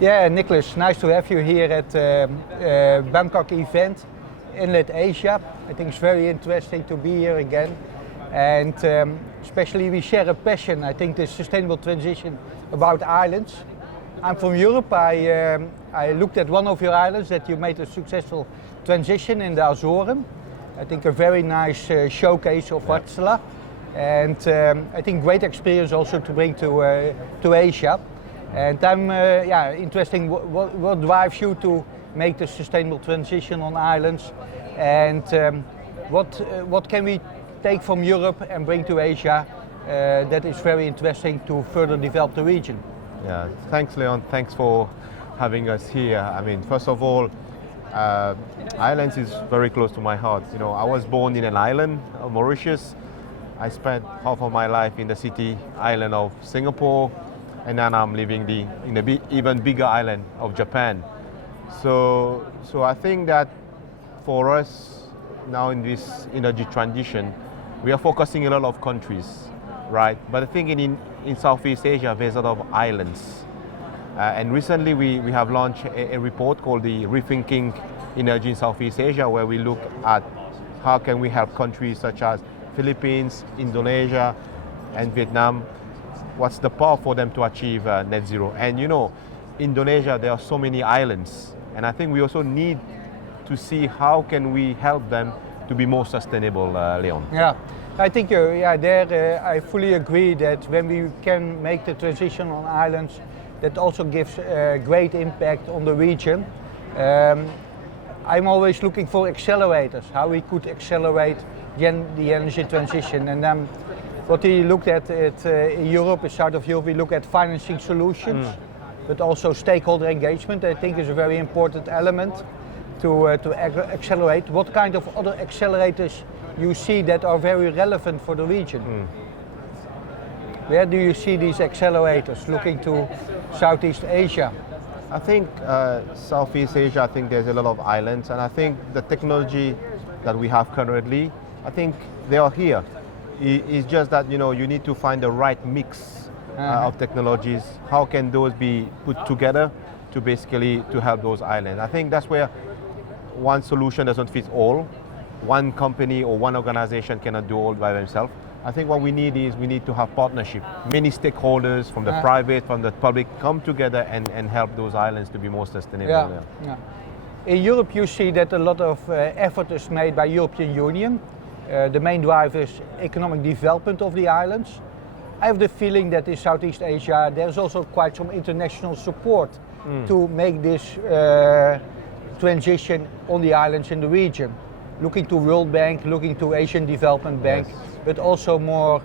Yeah, Nicolas, nice to have you here at Bangkok event, Enlit Asia. I think it's very interesting to be here again. And especially we share a passion, I think, the sustainable transition about islands. I'm from Europe. I looked at one of your islands that you made a successful transition in the Azoren. I think a very nice showcase of Wärtsilä. And I think great experience also to bring to Asia. And I'm interesting what drives you to make the sustainable transition on islands, and what can we take from Europe and bring to Asia that is very interesting to further develop the region. Yeah, thanks Leon, thanks for having us here. I mean, first of all, islands is very close to my heart. You know, I was born in an island, Mauritius. I spent half of my life in the city island of Singapore, and then I'm living in the even bigger island of Japan. So I think that for us now in this energy transition, we are focusing a lot of countries, right? But I think in Southeast Asia, there's a lot of islands. And recently we have launched a report called the Rethinking Energy in Southeast Asia, where we look at how can we help countries such as Philippines, Indonesia, and Vietnam. What's the path for them to achieve net zero? And you know, Indonesia, there are so many islands, and I think we also need to see how can we help them to be more sustainable, Leon. Yeah, I think I fully agree that when we can make the transition on islands, that also gives a great impact on the region. I'm always looking for accelerators, how we could accelerate the energy transition. And what we looked at in Europe, in south of Europe, we look at financing solutions, but also stakeholder engagement, I think, is a very important element to accelerate. What kind of other accelerators you see that are very relevant for the region? Where do you see these accelerators looking to Southeast Asia? I think Southeast Asia, I think there's a lot of islands, and I think the technology that we have currently, I think they are here. It's just that, you know, you need to find the right mix of technologies. How can those be put together to basically to help those islands? I think that's where one solution doesn't fit all. One company or one organization cannot do all by themselves. I think what we need is we need to have partnership. Many stakeholders from the private, from the public come together and help those islands to be more sustainable. Yeah. In Europe you see that a lot of effort is made by European Union. The main driver is economic development of the islands. I have the feeling that in Southeast Asia there's also quite some international support to make this transition on the islands in the region. Looking to World Bank, looking to Asian Development Bank, but also more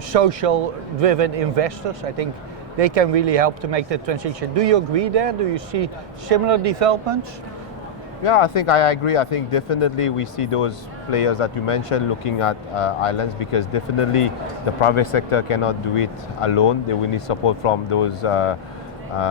social-driven investors. I think they can really help to make the transition. Do you agree there? Do you see similar developments? Yeah, I think I agree. I think definitely we see those players that you mentioned looking at islands, because definitely the private sector cannot do it alone. They will need support from those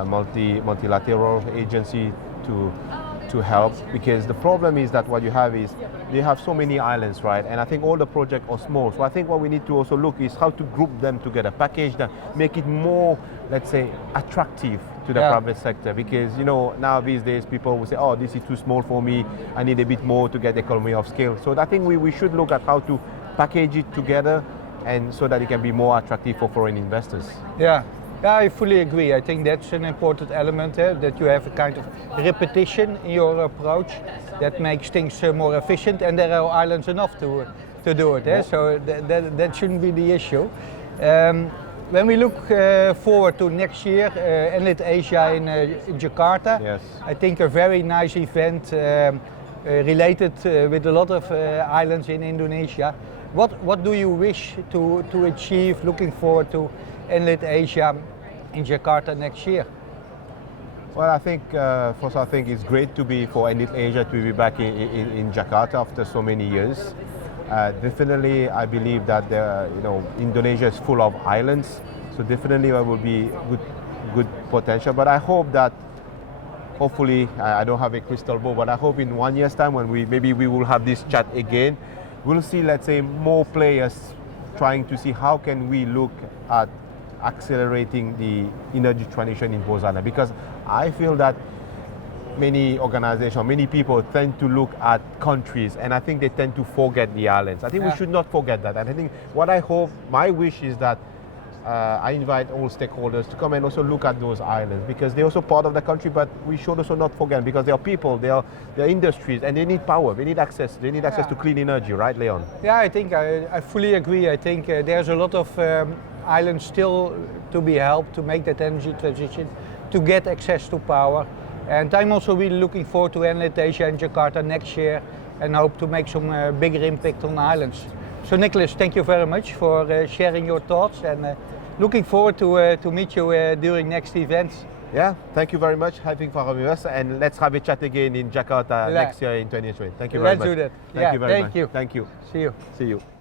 multilateral agency to help, because the problem is that what you have is they have so many islands, right? And I think all the projects are small. So I think what we need to also look is how to group them together, package them, make it more, let's say, attractive to the private sector, because you know now these days people will say, oh, this is too small for me, I need a bit more to get economy of scale. So I think we should look at how to package it together, and so that it can be more attractive for foreign investors. Yeah, I fully agree. I think that's an important element, that you have a kind of repetition in your approach that makes things more efficient, and there are islands enough to do it. So that shouldn't be the issue. When we look forward to next year, Enlit Asia in Jakarta, I think a very nice event related with a lot of islands in Indonesia. What do you wish to achieve looking forward to Enlit Asia in Jakarta next year? Well, I think first, I think it's great for Enlit Asia to be back in Jakarta after so many years. Definitely, I believe that Indonesia is full of islands, so definitely there will be good potential. But I hope that, hopefully, I don't have a crystal ball, but I hope in 1 year's time when we will have this chat again, we'll see, let's say, more players trying to see how can we look at accelerating the energy transition in those islands? Because I feel that many organizations, many people tend to look at countries, and I think they tend to forget the islands. I think we should not forget that. And I think what I hope, my wish is that I invite all stakeholders to come and also look at those islands, because they're also part of the country, but we should also not forget, because there are people, there are industries, and they need power, they need access to clean energy, right, Leon? Yeah, I think I fully agree. I think there's a lot of islands still to be helped to make that energy transition, to get access to power. And I'm also really looking forward to Enlit Asia in Jakarta next year, and hope to make some bigger impact on the islands. So Nicolas, thank you very much for sharing your thoughts, and looking forward to meet you during next events. Yeah, thank you very much having for us, and let's have a chat again in Jakarta next year in 2020. Thank you very much. Let's do that. Thank you very much. Thank you. Thank you. See you. See you.